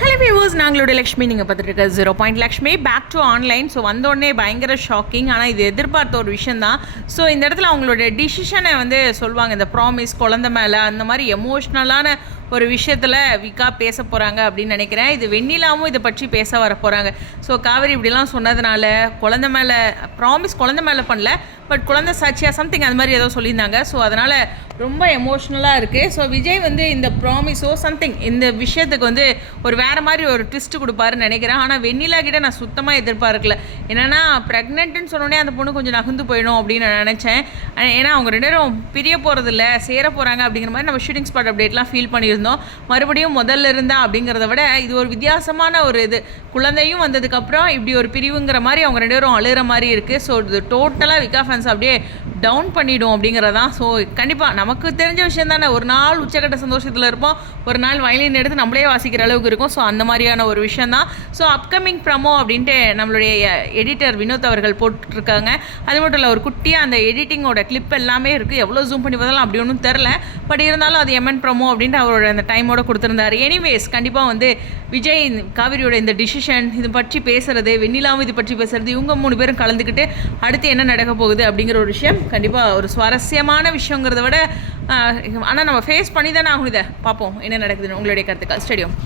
Hello viewers நாங்களுடைய Lakshmi. நீங்கள் பார்த்துட்டு இருக்க zero point Lakshmi. Back to online so வந்தோடனே பயங்கர ஷாக்கிங் ஆனால் இது எதிர்பார்த்த ஒரு விஷயம் தான் ஸோ இந்த இடத்துல அவங்களோட டிசிஷனை வந்து சொல்லுவாங்க. இந்த ப்ராமிஸ் குழந்த மேலே அந்த மாதிரி எமோஷ்னலான ஒரு விஷயத்தில் விக்கா பேச போகிறாங்க அப்படின்னு நினைக்கிறேன். இது வெண்ணிலாவும் இதை பற்றி பேச வர போகிறாங்க ஸோ காவேரி இப்படிலாம் சொன்னதுனால குழந்த மேலே ப்ராமிஸ் குழந்த மேலே பண்ணல. பட் குழந்தை சாட்சியாக சம்திங் அது மாதிரி ஏதோ சொல்லியிருந்தாங்க. ஸோ அதனால் ரொம்ப எமோஷ்னலாக இருக்குது ஸோ விஜய் வந்து இந்த ப்ராமிஸோ சம்திங் இந்த விஷயத்துக்கு வந்து ஒரு வேறு மாதிரி ஒரு ட்விஸ்ட் கொடுப்பாருன்னு நினைக்கிறேன். ஆனால் வெண்ணிலா கிட்ட நான் சுத்தமாக எதிர்பார்க்கல. என்னென்னா ப்ரெக்னென்ட்னு சொன்னோடனே அந்த பொண்ணு கொஞ்சம் நகர்ந்து போயிடும் அப்படின்னு நான் நினச்சேன். ஏன்னா அவங்க ரெண்டு பேரும் பிரிய போகிறதில்ல சேர போகிறாங்க அப்படிங்கிற மாதிரி நம்ம ஷூட்டிங் ஸ்பாட் அப்டேட்லாம் ஃபீல் பண்ணியிருந்தோம். மறுபடியும் முதல்ல இருந்தா அப்படிங்கிறத விட இது ஒரு வித்தியாசமான ஒரு இது. குழந்தையும் வந்ததுக்கப்புறம் இப்படி ஒரு பிரிவுங்கிற மாதிரி அவங்க ரெண்டு பேரும் அழுகிற மாதிரி இருக்குது ஸோ இது டோட்டலாக விகா ஃபேன்ஸ் அப்படியே டவுன் பண்ணிடும் அப்படிங்கிறதான் ஸோ கண்டிப்பாக நமக்கு தெரிஞ்ச விஷயம் தானே. ஒரு நாள் உச்சக்கட்ட சந்தோஷத்தில் இருப்போம். ஒரு நாள் வயலின் எடுத்து நம்மளே வாசிக்கிற அளவுக்கு இருக்கும். ஸோ அந்த மாதிரியான ஒரு விஷயம் தான். ஸோ அப்கமிங் ப்ரமோ அப்படின்ட்டு நம்மளுடைய எடிட்டர் வினோத் அவர்கள் போட்டிருக்காங்க. அது மட்டும் இல்லை ஒரு குட்டியாக அந்த எடிட்டிங்கோட கிளிப் எல்லாமே இருக்குது எவ்வளோ ஜூம் பண்ணி பார்த்தாலும் அப்படி ஒன்றும் தெரில பட் இருந்தாலும் அது எம்என் ப்ரமோ அப்படின்ட்டு அவரோட அந்த டைமோட கொடுத்துருந்தாரு. எனிவேஸ் கண்டிப்பாக வந்து விஜய் காவிரியோட இந்த டிசிஷன் இது பற்றி பேசுகிறது வெண்ணிலாவும் இது பற்றி பேசுகிறது இவங்க மூணு பேரும் கலந்துக்கிட்டு அடுத்து என்ன நடக்க போகுது அப்படிங்கிற ஒரு விஷயம். கண்டிப்பாக ஒரு சுவாரஸ்யமான விஷயங்கிறத விட ஆனால் நம்ம ஃபேஸ் பண்ணி தானே ஆகணும் இதை. பார்ப்போம் என்ன நடக்குதுன்னு உங்களுடைய கருத்துக்கள். ஸ்டேடியம்